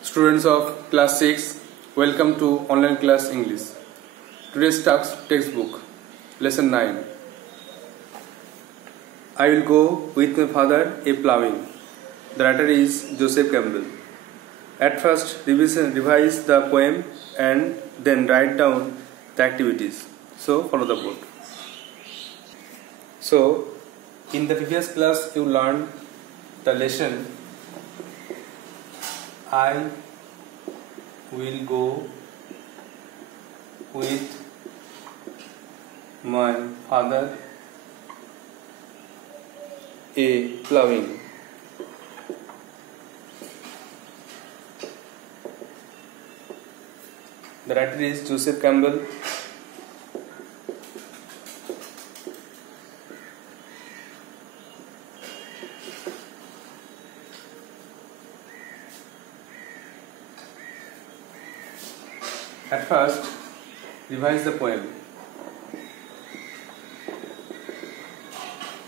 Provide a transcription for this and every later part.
Students of class 6, welcome to online class English. Today's textbook, lesson 9. I will go with my father a ploughing. The writer is Joseph Campbell. At first, revise the poem and then write down the activities. So, follow the board. So, in the previous class, you learned the lesson I will go with my father a ploughing. The writer is Joseph Campbell. At first, revise the poem.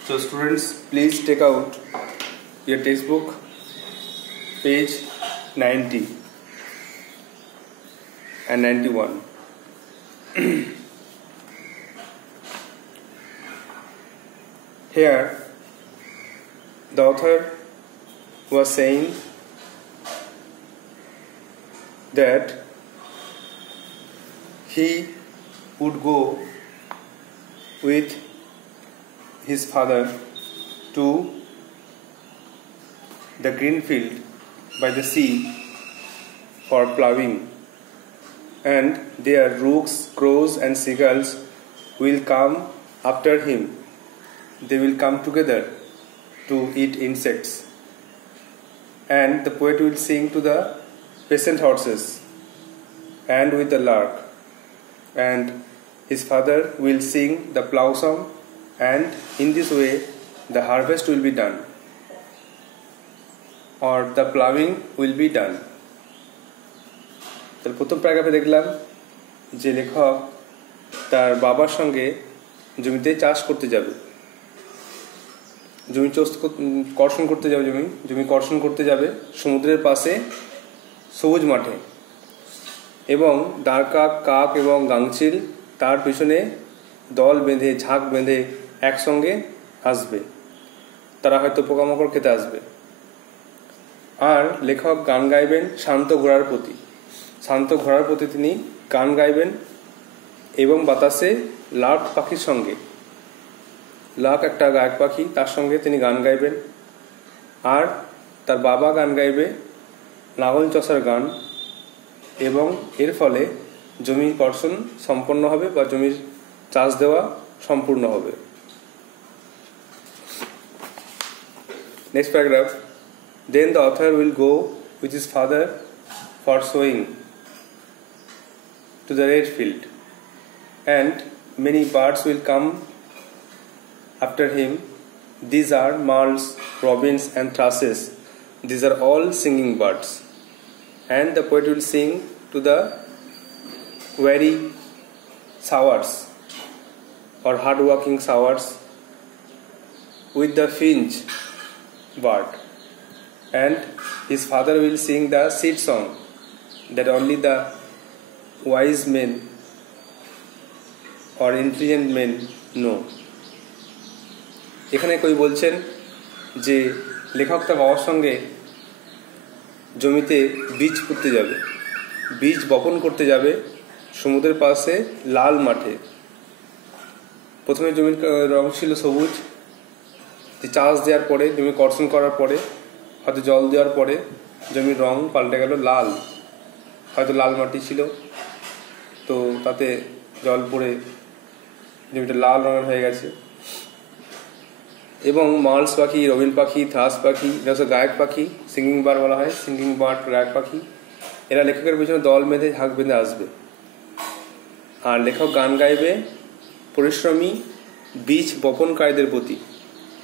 So students, please take out your textbook, page 90 and 91. Here, the author was saying that he would go with his father to the green field by the sea for ploughing, and there rooks, crows and seagulls will come after him. They will come together to eat insects, and the poet will sing to the peasant horses and with the lark, and his father will sing the plough song, and in this way the harvest will be done, or the ploughing will be done. তার প্রথম প্যারাগ্রাফে দেখলাম যে লেখক তার বাবার সঙ্গে জমিতে চাষ করতে যাবে, জমি কর্ষণ করতে যাবে, জমি কর্ষণ করতে যাবে সমুদ্রের পাশে সবুজ মাঠে, এবং দাঁড়কাক, কাক এবং গাংচিল তার পিছনে দল বেঁধে, ঝাঁক বেঁধে একসঙ্গে আসবে। তারা হয়তো পোকামাকড় খেতে আসবে। আর লেখক গান গাইবেন শান্ত ঘোড়ার প্রতি। শান্ত ঘোড়ার প্রতি তিনি গান গাইবেন এবং বাতাসে লার্ক পাখির সঙ্গে, লার্ক একটা গায়ক পাখি, তার সঙ্গে তিনি গান গাইবেন। আর তার বাবা গান গাইবে লাঙল চষার গান, এবং এর ফলে জমির কর্ষণ সম্পন্ন হবে বা জমির চাষ দেওয়া সম্পূর্ণ হবে। Next paragraph. Then the author will go with his father for sowing to the red field, and many birds will come after him. These are moults, robins and thrushes. These are all singing birds. And the poet will sing to the weary sowers or hard-working sowers with the finch bird, and his father will sing the seed song that only the wise men or intelligent men know. এখানে কবি বলছেন যে লেখক তার বাবার সঙ্গে জমিতে বীজ পুঁততে যাবে, বীজ বপন করতে যাবে সমুদ্রের পাশে লাল মাঠে। প্রথমে জমির রং ছিল সবুজ, চাষ দেওয়ার পরে, জমি কর্ষণ করার পরে, হয়তো জল দেওয়ার পরে জমির রং পাল্টে গেল লাল। হয়তো লাল মাটি ছিল, তো তাতে জল পড়ে জমিটা লাল রঙের হয়ে গেছে। এবং মার্লস পাখি, রবিন পাখি, থ্রাস পাখি, এটা হচ্ছে গায়ক পাখি, সিঙ্গিং বার্ড বলা হয়, সিঙ্গিং বার্ড গায়ক পাখি, এরা লেখকের পিছনে দল বেঁধে, ঝাঁক বেঁধে আসবে। আর লেখক গান গাইবে পরিশ্রমী বীজ বপনকারীদের প্রতি।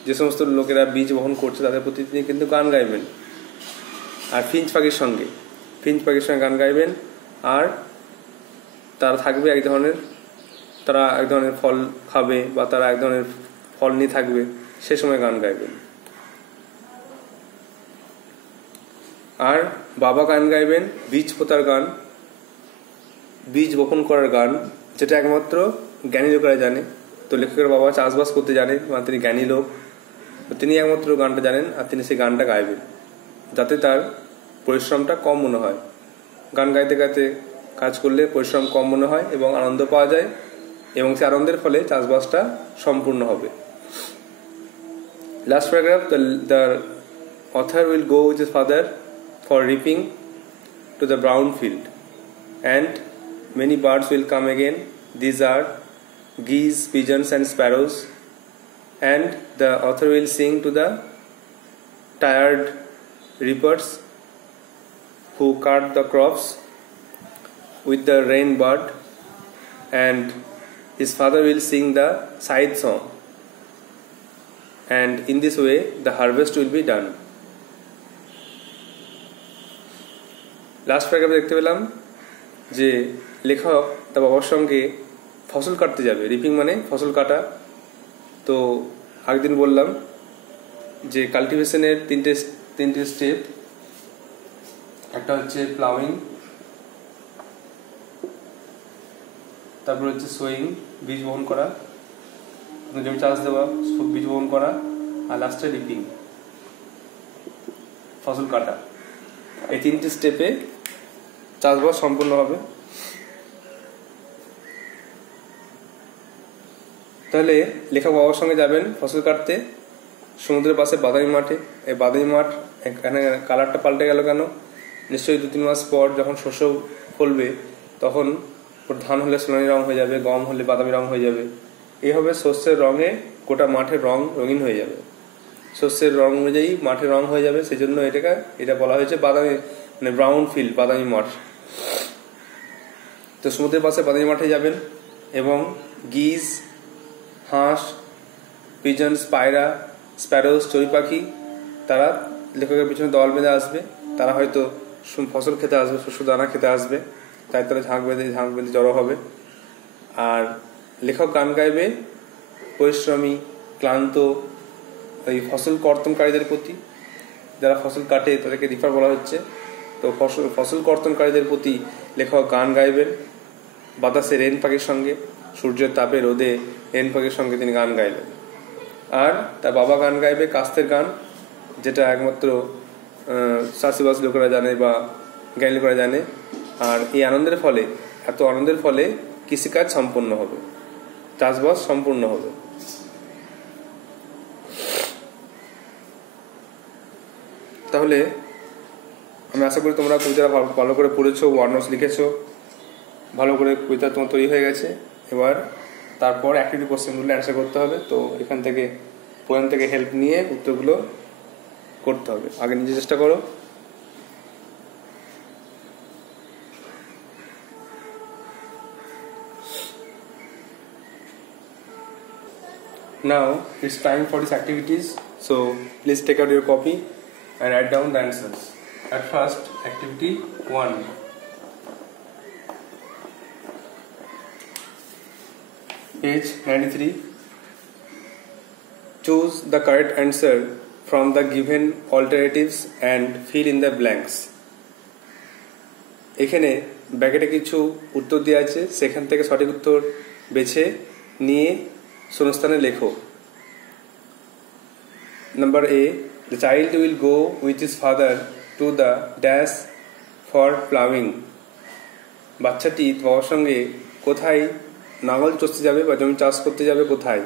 যে সমস্ত লোকেরা বীজ বপন করছে তাদের প্রতি তিনি কিন্তু গান গাইবেন। আর ফিঞ্চ পাখির সঙ্গে গান গাইবেন। আর তারা থাকবে তারা এক ধরনের ফল খাবে বা তারা এক ধরনের ফল নিয়ে থাকবে, সে সময় গান গাইবেন। আর বাবা গান গাইবেন বীজ পোতার গান, বীজ বপন করার গান, যেটা একমাত্র জ্ঞানী লোকেরা জানে। তো লেখকের বাবা চাষবাস করতে জানেন, বা তিনি জ্ঞানী লোক, তো তিনি একমাত্র গানটা জানেন, আর তিনি সেই গানটা গাইবেন যাতে তার পরিশ্রমটা কম মনে হয়। গান গাইতে গাইতে কাজ করলে পরিশ্রম কম মনে হয় এবং আনন্দ পাওয়া যায়, এবং সেই আনন্দের ফলে চাষবাসটা সম্পূর্ণ হবে। Last paragraph, the author will go with his father for reaping to the brown field, and many birds will come again. These are geese, pigeons and sparrows, and the author will sing to the tired reapers who cut the crops with the rain bird, and his father will sing the scythe song, and in this way the harvest will be done. Last প্যারাগ্রাফে দেখতে পেলাম যে লেখক তার বাবার সঙ্গে ফসল কাটতে যাবে। রিপিং মানে ফসল কাটা। তো আগের দিন বললাম যে কাল্টিভেশনের তিনটে স্টেপ। একটা হচ্ছে প্লাউইং, তারপর হচ্ছে সোয়িং, বীজ বপন করা, জমি চাষ দেওয়া, বীজ বপন করা, আর লাস্টে রিপিং, ফসল কাটা। এই তিনটি স্টেপে চাষবাস সম্পূর্ণ হবে। তাহলে লেখক বাবার সঙ্গে যাবেন ফসল কাটতে সমুদ্রের পাশে বাদামি মাঠে। এই বাদামি মাঠ এখানে কালারটা পাল্টে গেল কেন? নিশ্চয়ই 2-3 মাস পর যখন শস্য ফলবে তখন ধান হলে সোনালি রং হয়ে যাবে, গম হলে বাদামি রং হয়ে যাবে। এইভাবে শস্যের রঙে গোটা মাঠের রং রঙিন হয়ে যাবে, শস্যের রং অনুযায়ী মাঠের রং হয়ে যাবে। সেই জন্য এটা বলা হয়েছে বাদামি, মানে ব্রাউন ফিল্ড, বাদামি মাঠ। তো সমুদ্রের পাশে বাদামি মাঠে যাবেন এবং গিজ, হাঁস, পিজন্স, পায়রা, স্প্যারোস, চড়ুই পাখি, তারা লেখকের পিছনে দল বেঁধে আসবে। তারা হয়তো ফসল খেতে আসবে, শস্য দানা খেতে আসবে, তাই তারা ঝাঁক বেঁধে জড়ো হবে। আর লেখক গান গাইবে পরিশ্রমী, ক্লান্ত এই ফসল কর্তনকারীদের প্রতি। যারা ফসল কাটে তাদেরকে রিপার বলা হচ্ছে। তো ফসল কর্তনকারীদের প্রতি লেখক গান গাইবেন বাতাসে রেন পাখির সঙ্গে, সূর্যের তাপে রোদে রেন পাখির সঙ্গে তিনি গান গাইবেন। আর তার বাবা গান গাইবে কাস্তের গান, যেটা একমাত্র চাষিবাস লোকেরা জানে বা জ্ঞানী লোকেরা জানে। আর এই আনন্দের ফলে, এত আনন্দের ফলে কৃষিকাজ সম্পন্ন হবে, চাষবাস সম্পূর্ণ হবে। তাহলে আমি আশা করি তোমরা কবিতাটা ভালো করে পড়েছো, ওয়ার্ড নোটস লিখেছো, ভালো করে কবিতা তোমার তৈরি হয়ে গেছে। এবার তারপর অ্যাক্টিভিটি কোশ্চেনগুলো অ্যান্সার করতে হবে। তো এখান থেকে পোয়েম থেকে হেল্প নিয়ে উত্তরগুলো করতে হবে। আগে নিজে চেষ্টা করো। Now it's time for these activities. So please take out your copy and write down the answers. At first, activity 1. Page 93. Choose the correct answer from the given alternatives and fill in the blanks. এখানে ব্র্যাকেটে কিছু উত্তর দেওয়া আছে, সেখান থেকে সঠিক উত্তর বেছে নিয়ে শূন্যস্থানে লেখো। Number A, the child will go with his father to the dash for plowing. বাচ্চাটি বাবার সঙ্গে কোথায় নাঙল চষতে যাবে বা জমি চাষ করতে যাবে? কোথায়?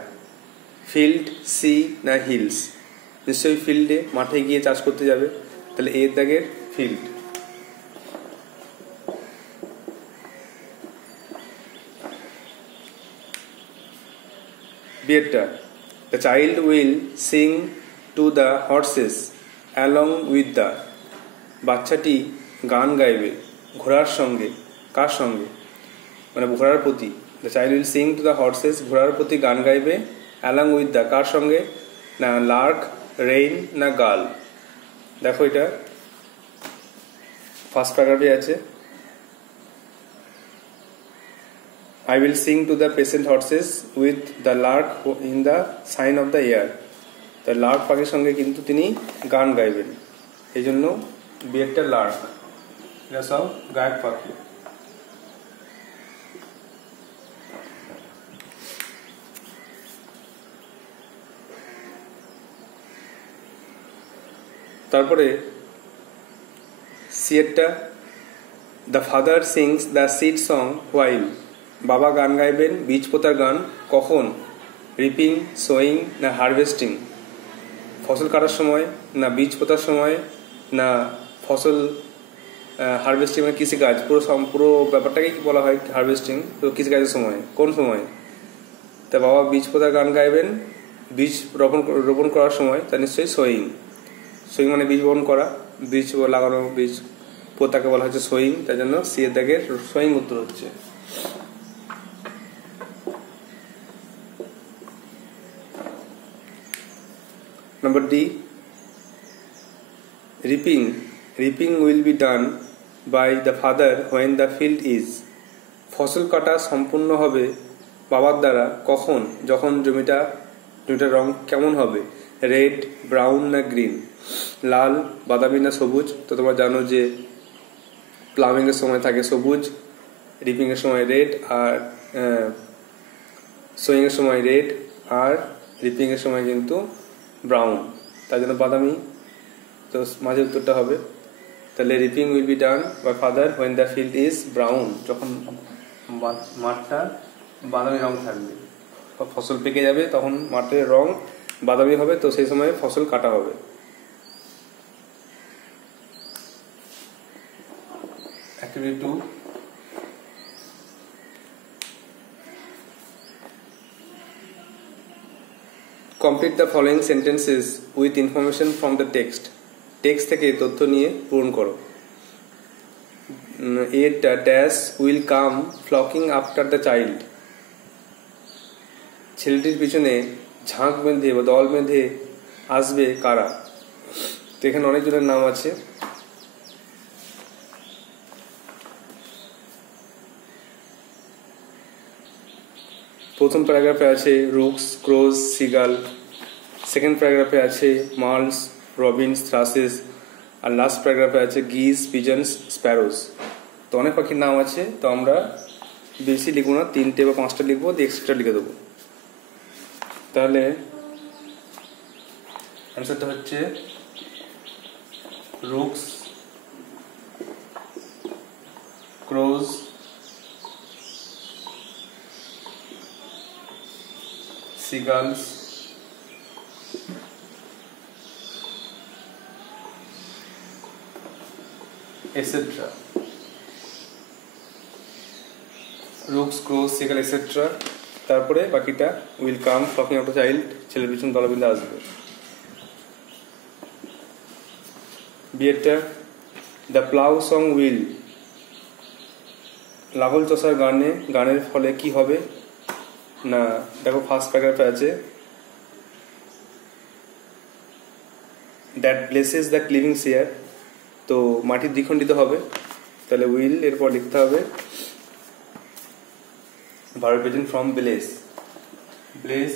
ফিল্ড, সি না হিলস? নিশ্চয়ই ফিল্ডে, মাঠে গিয়ে চাষ করতে যাবে। তাহলে এর দাগের ফিল্ড। বিয়েরটা, the child will sing to the horses along with the. বাচ্চাটি গান গাইবে ঘোড়ার সঙ্গে। কার সঙ্গে? মানে ঘোড়ার প্রতি। the child will sing to the horses, ঘোড়ার প্রতি গান গাইবে, along with the, কার সঙ্গে? না লার্ক, রেইন না গাল? দেখো এটা ফার্স্ট প্যারাগ্রাফে আছে। I will sing to the patient horses with the lark in the sign of the air. The lark পাখির সঙ্গে কিন্তু তিনি গান গাইবেন, এই জন্য বি একটা লার্ক, এরা সব গায়ক পাখি। তারপরে সি একটা, the father sings the seed song while, বাবা গান গাইবেন বীজ পোতার গান কখন? রিপিং, সোয়িং না হারভেস্টিং? ফসল কাটার সময়, না বীজ পোতার সময়, না ফসল হারভেস্টিং মানে কৃষিকাজ, পুরো ব্যাপারটাকে কি বলা হয় হারভেস্টিং, তো কৃষিকাজের সময়, কোন সময়? তা বাবা বীজ পোতার গান গাইবেন বীজ রোপণ করার সময়, তা নিশ্চয়ই সোয়িং। সোয়িং মানে বীজ বপন করা, বীজ লাগানো, বীজ পোতাকে বলা হচ্ছে সোয়িং, তাই জন্য সি এর দাগের সোয়িং উত্তর হচ্ছে। Number D, reaping will be done by the father when the field is, ফসল কাটা সম্পূর্ণ হবে বাবার দ্বারা কখন? যখন জমিটার রং কেমন হবে? রেড, ব্রাউন না গ্রিন? লাল, বাদামি না সবুজ? তো তোমরা জানো যে প্লামিং এর সময় থাকে সবুজ, রিপিং এর সময় রেড, আর সোয়িং এর সময় রেড, আর রিপিং এর সময় কিন্তু ব্রাউন, তার জন্য বাদামি। তো মাঝে উত্তরটা হবে, তাহলে reaping will be done by father when the field is brown, যখন মাঠটা বাদামি রং থাকবে, ফসল পেকে যাবে তখন মাঠের রং বাদামি হবে, তো সেই সময় ফসল কাটা হবে। Activity 2, complete the following sentences with information from the text. Text থেকে তথ্য নিয়ে পূরণ করো। A dash will come flocking after the child, ছেলেটির পিছনে ঝাঁক বেঁধে বা দল বেঁধে আসবে কারা? তো এখানে অনেকজনের নাম আছে। প্রথম প্যারাগ্রাফে আছে রুকস, ক্রোজ, সিগাল। সেকেন্ড প্যারাগ্রাফে আছে মার্লস, রবিনস, থ্রাসেস। আর লাস্ট প্যারাগ্রাফে আছে গিজ, পিজন্স, স্প্যারোস। তো অনেক পাখির নাম আছে, তো আমরা বেশি লিখবো না, 3টে বা 5টা লিখবো, দিয়ে এক্সট্রা লিখে দেবো। তাহলে অ্যান্সারটা হচ্ছে rooks, crows, seagulls, etc. Rooks, crows, seagull, etcetera. তারপরে বাকিটা will come flocking after child, ছেলের পিছন দলবিন্দু আসবে। বিয়েরটা দ্য প্লাউ সং উইল, লাঙল চষার গানের ফলে কি হবে? না দেখো ফার্স্ট প্যারাগ্রাফে আছে that blesses the cleaving share, তো মাটি দ্বিখণ্ডিত হবে, তাহলে উইল এরপর লিখতে হবে verb present from bless, bless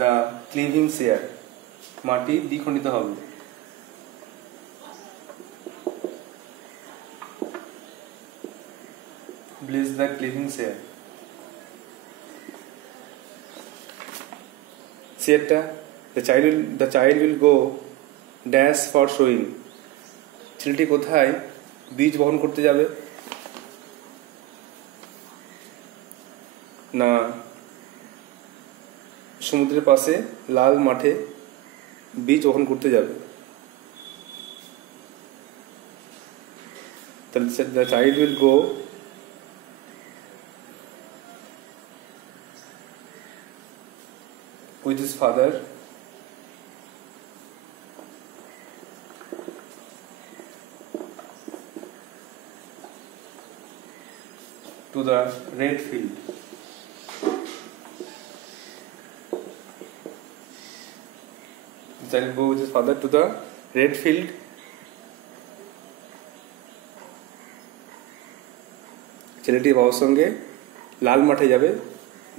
the cleaving share, মাটি দ্বিখণ্ডিত হবে। Bless the cleaving share. সেটা the child will go dash for sowing, ছেলেটি কোথায় বীজ বহন করতে যাবে? না সমুদ্রের পাশে লাল মাঠে বীজ বহন করতে যাবে। তাহলে the child will go with his father to the red field. The child will go with his father to the red field. ছেলেটি বাবার সঙ্গে লাল মাঠে যাবে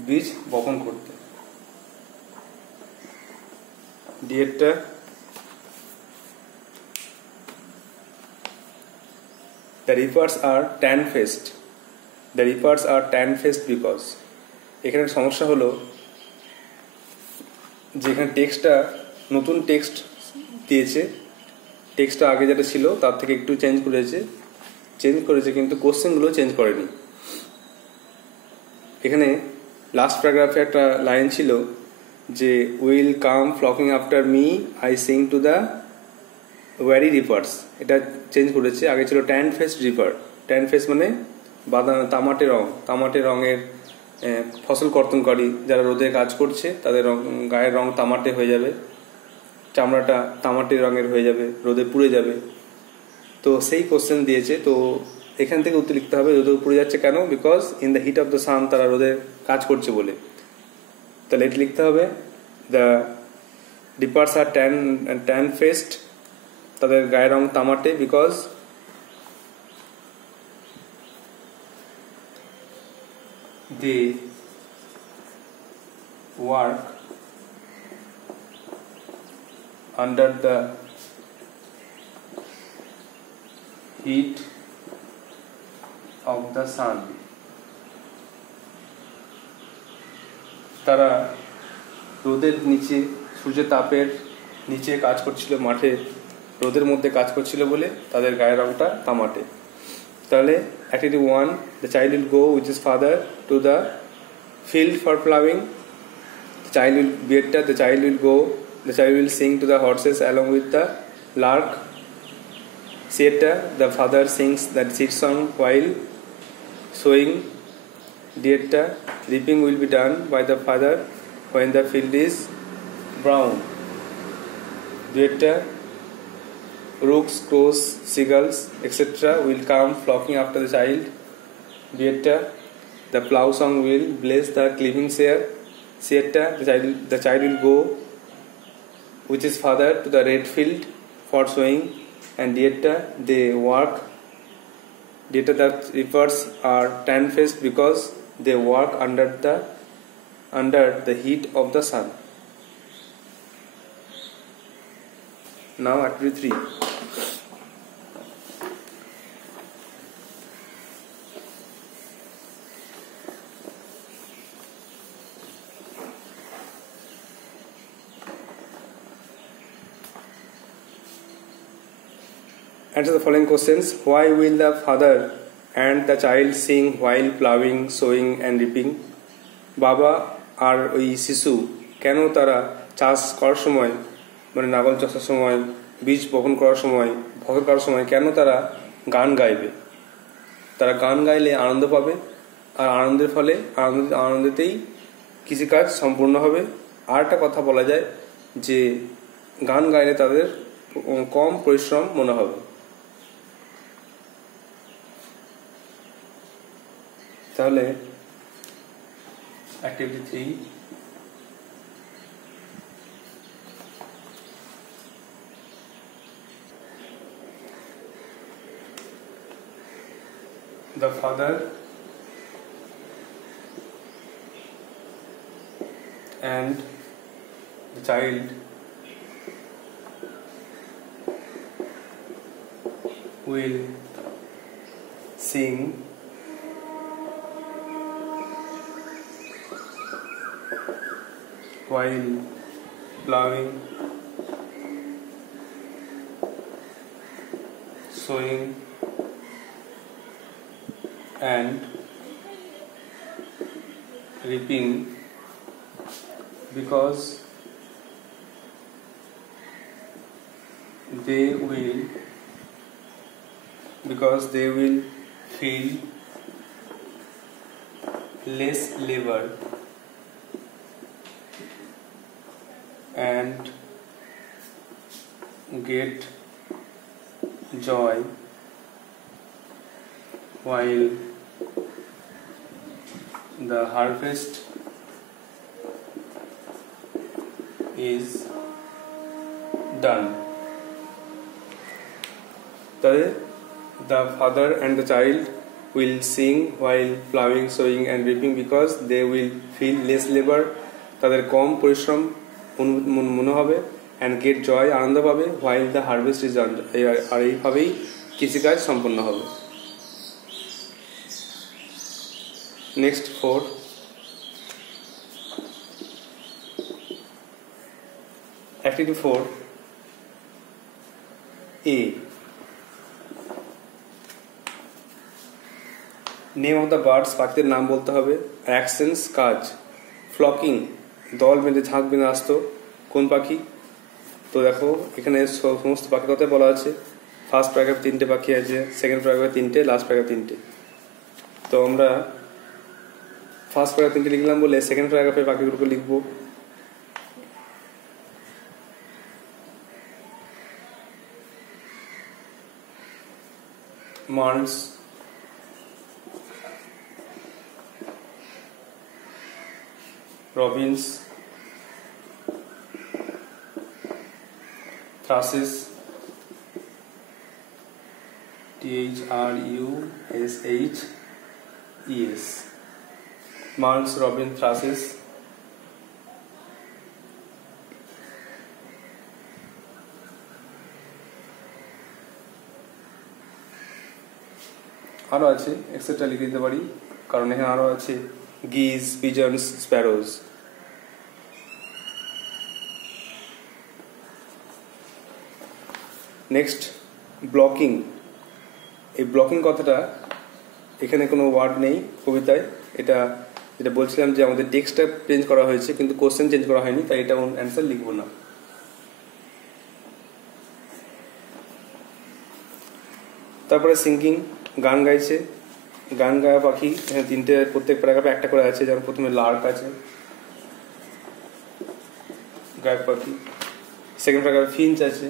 বীজ বপন করতে। ডিএরটা the reapers are tan faced, the reapers are tan faced because. এখানে সমস্যা হলো যে এখানে টেক্সটটা নতুন টেক্সট দিয়েছে, টেক্সটটা আগে যেটা ছিল তার থেকে একটু চেঞ্জ করেছে কিন্তু কোশ্চেনগুলো চেঞ্জ করেনি। এখানে লাস্ট প্যারাগ্রাফে একটা লাইন ছিল যে will come flocking after me I sing to the weary reapers, এটা চেঞ্জ করেছে। আগে ছিল tan faced reaper, tan faced মানে তামাটে রঙের ফসল কর্তনকারী যারা রোদে কাজ করছে তাদের গায়ের রং তামাটে হয়ে যাবে, চামড়াটা তামাটে রঙের হয়ে যাবে, রোদে পুড়ে যাবে। তো সেই কোশ্চেন দিয়েছে, তো এখান থেকে উত্তর লিখতে হবে রোদে পুড়ে যাচ্ছে কেন, because in the heat of the sun, তারা রোদে কাজ করছে বলে। তাহলে এটা লিখতে হবে the reapers are tan faced, তাদের গায়ের রং তামাটে, because they work under the heat of the sun, তারা রোদের নিচে, সূর্যের তাপের নিচে কাজ করছিল, মাঠে রোদের মধ্যে কাজ করছিল বলে তাদের গায়ের রংটা তামাটে। তাহলে activity 1, the child will go with his father to the field for ploughing, the child will বিয়েরটা, the child will go, the child will sing to the horses along with the lark, সিয়েরটা, the father sings that seed song while sowing, ডিয়েরটা, reaping will be done by the father when the field is brown, duetta, rooks, crows, seagulls, etc. will come flocking after the child, bietta, the plough song will bless the cleaving share, sietta, the child will go with his father to the red field for sowing, and dietta, they work, dietta, that refers are tan-faced because they work under the heat of the sun. Now activity 3. Answer the following questions. Why will the father and the child sing while plowing, sowing and reaping? বাবা আর ওই শিশু কেন তারা চাষ করার সময়, মানে নাগল চাষের সময়, বীজ বপন করার সময়, ফসল করার সময় কেন তারা গান গাইবে? তারা গান গাইলে আনন্দ পাবে, আর আনন্দের ফলে আনন্দেতেই কৃষিকাজ সম্পূর্ণ হবে। আর একটা কথা বলা যায় যে গান গাইলে তাদের কম পরিশ্রম মনে হবে। তাহলে activity 3, the father and the child will sing while plowing, sowing and reaping, because they will feel less labor and get joy while the harvest is done. The father and the child will sing while plowing, sowing and reaping because they will feel less labor, তাদের কম পরিশ্রম মনে হবে, and get joy, আনন্দ পাবে, while the harvest is done, আর এইভাবেই কৃষিকাজ সম্পন্ন হবে। Next 4. Activity 4. A. Name of the birds, পাখিদের নাম বলতে হবে। Actions, কাজ। Flocking, দল বেঁধে ঝাঁক বেঁধে আসতো, কোন পাখি? তো দেখো এখানে সমস্ত পাখির কথাই বলা আছে। ফার্স্ট প্যারাগ্রাফ 3টে পাখি আছে, সেকেন্ড প্যারাগ্রাফ 3টে, লাস্ট প্যারাগ্রাফ 3টে। তো আমরা ফার্স্ট প্যারাগ্রাফ 3টে লিখলাম বলে সেকেন্ড প্যারাগ্রাফে পাখিগুলোকে লিখবো। Marns, Robins, Thrushes, Thrushes, Marns, Robin, Thrushes। আরও আছে এক্সেট্রা লিখে দিতে পারি, কারণ এখানে আরও আছে geese, pigeons, sparrows. Next blocking. এই ব্লকিং কথাটা এখানে কোনো ওয়ার্ড নেই কবিতায়, এটা যেটা বলছিলাম যে আমাদের টেক্সটটা চেঞ্জ করা হয়েছে কিন্তু কোশ্চেন চেঞ্জ করা হয়নি, তাই এটা অ্যান্সার লিখবো না। তারপরে সিঙ্গিং, গান গাইছে। গান গাওয়া পাখি এখানে 3টে, প্রত্যেক প্যারাগ্রাফে একটা করে আছে। যেমন প্রথমে লার্ক আছে, গায়ক পাখি। সেকেন্ড প্যারাগ্রাফে ফিঞ্চ আছে,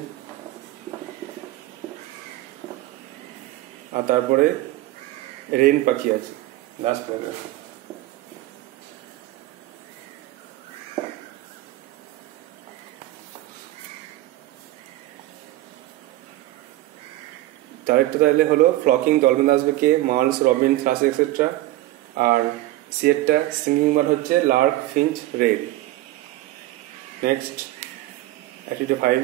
আর তারপরে রেন পাখি আছে লাস্ট প্যারাগ্রাফে। ডাইরেক্টটা তাহলে হলো ফ্লকিং, দল বেঁধে আসবে কে? Merles, robin, thrush etcetera. আর সিয়েরটা সিঙ্গিং বার্ড হচ্ছে lark, finch, wren. Next activity 5।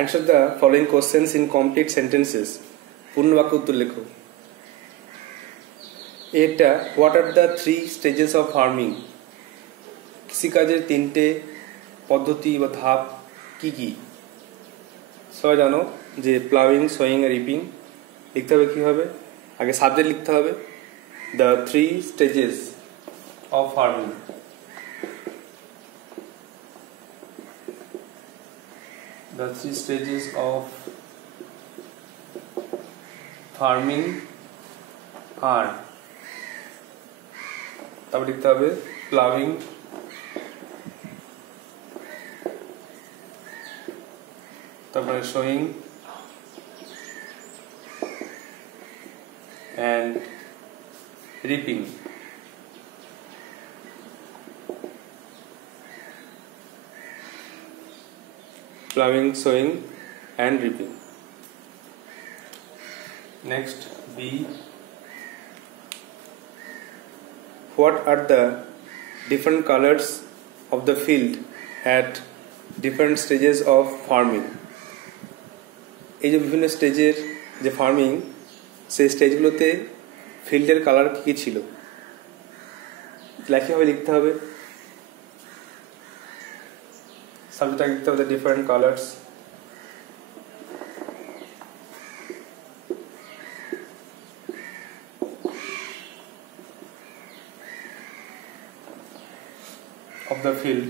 Answer the following questions in complete sentences. পূর্ণ বাক্য উত্তর লেখো। এটা what are the 3 stages of farming? কৃষিকাজের 3টে পদ্ধতি বা ধাপ কি কি? সবাই জানো যে প্লাউইং, সোয়িং আর রিপিং। লিখতে হবে কীভাবে? আগে সাবজেক্ট লিখতে হবে, দ্য 3 stages of farming. The 3 stages of farming are, তারপর লিখতে হবে প্লাউইং, তারপরে sewing and reaping. Plowing, sowing and reaping. Next B. What are the different colors of the field at different stages of farming? এই যে বিভিন্ন স্টেজের যে ফার্মিং, সেই স্টেজগুলোতে ফিল্ডের কালার কী কী ছিল একইভাবে লিখতে হবে। সাবজেক্টটা লিখতে হবে different colours of the field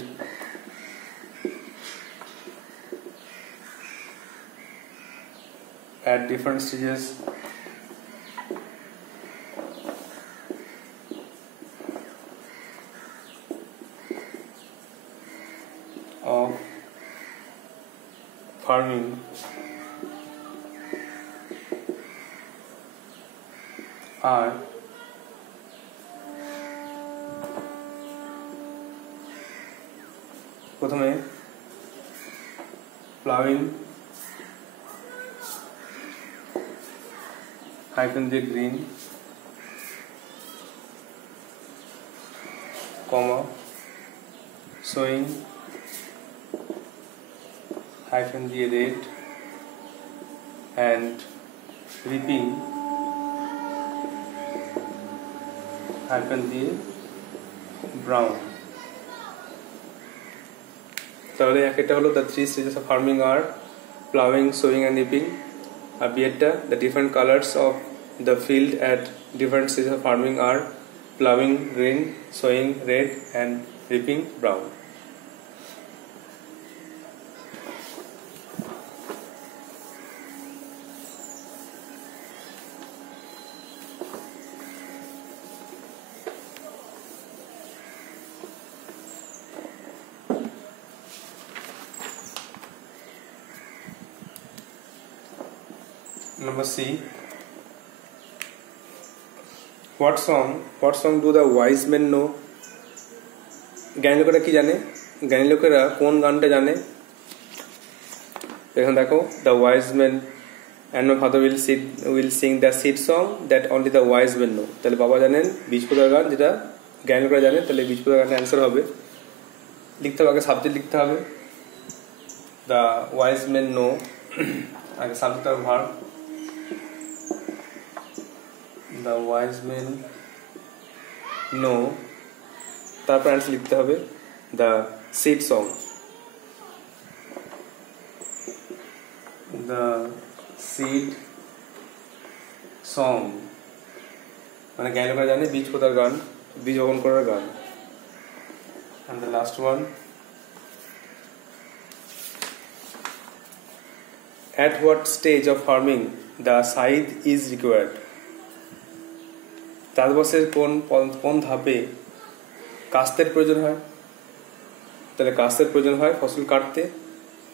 at different stages of farming are প্রথমে প্লাউইং হাইফেন দিয়ে গ্রিন কমা সোয়িং হাইফেন দিয়ে রেড and reaping hyphen দিয়ে brown. তাহলে একটা হলো the three stages of farming are plowing, sowing and reaping. আর বিয়েরটা the different colors of the field at different stages of farming are plowing green, sowing red and reaping brown. Number C. What song do the wise men know? জ্ঞানী লোকেরা কি জানে? জ্ঞানী লোকেরা কোন গানটা জানে? এখানে দেখো, the wise men and my father will sing the seed song that only the wise men know. তাহলে বাবা জানেন বীজ পোঁতার গান, যেটা জ্ঞানী লোকেরা জানে। তাহলে বীজ পোঁতার গানের অ্যান্সার হবে, লিখতে হবে আগে সাবজেক্ট লিখতে হবে, the wise men know আগে সাবজেক্ট আর verb, the wise men know, তারপর অ্যান্সার লিখতে হবে the seed song, the seed song মানে জ্ঞানী লোকেরা জানে বীজ পোঁতার গান, বীজ বপন করার গান। and the last one, at what stage of farming the scythe is required? চাষবাসের কোন ধাপে কাস্তের প্রয়োজন হয়? তাহলে কাস্তের প্রয়োজন হয় ফসল কাটতে,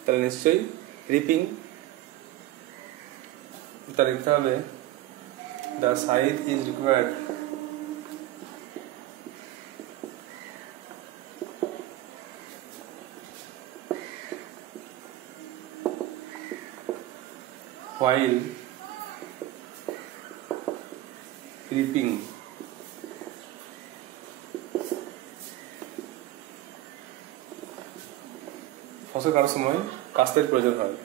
তাহলে নিশ্চয়ই রিপিং। তাহলে লিখতে হবে the scythe is required while reaping. ফসল কাটার সময় কাস্তের প্রয়োজন হয়।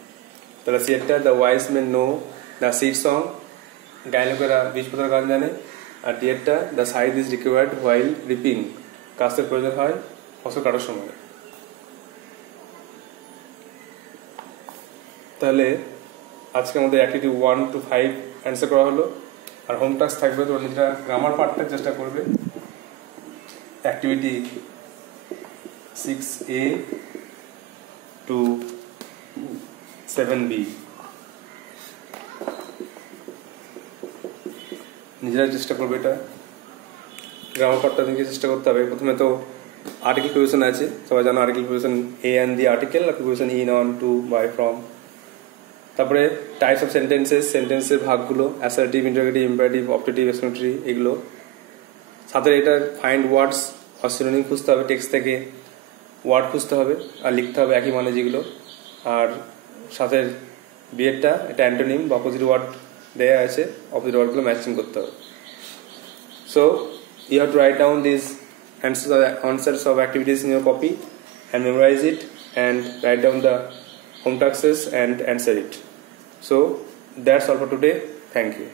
তাহলে সিয়েরটা the wise men know the seed song, জ্ঞানী লোকেরা বীজ পোঁতার গান জানে। আর ডিয়েরটা the scythe is required while reaping, কাস্তের প্রয়োজন হয় ফসল কাটার সময়। তাহলে আজকে আমাদের অ্যাক্টিভিটি 1 to 5 অ্যান্সার করা হলো। আর হোম টাস্ক থাকবে, তোমরা নিজেরা গ্রামার পার্টটা চেষ্টা করবে। অ্যাক্টিভিটি 6A to 7B নিজেরা চেষ্টা করবে, এটা গ্রামার পার্টটা থেকে চেষ্টা করতে হবে। প্রথমে তো আর্টিকেল প্রিপোজিশন আছে, সবাই জানো article preposition a and the article, আর preposition in, on, to, by, from. তারপরে টাইপস অফ সেন্টেন্সের ভাগগুলো, assertive, interrogative, imperative, optative, exclamatory, এগুলো। সাথে এটা ফাইন্ড ওয়ার্ডস আর সিনোনিম খুঁজতে হবে, টেক্সট থেকে ওয়ার্ড খুঁজতে হবে আর লিখতে হবে একই মানে যেগুলো। আর সাথে বিয়েরটা এটা অ্যান্টোনিম বা অপোজিট ওয়ার্ড দেয়া আছে, অপোজিট ওয়ার্ডগুলো ম্যাচিং করতে হবে। So you have to write down this answers of activities in your copy and memorize it and write down the home tasks and answer it. So that's all for today. Thank you.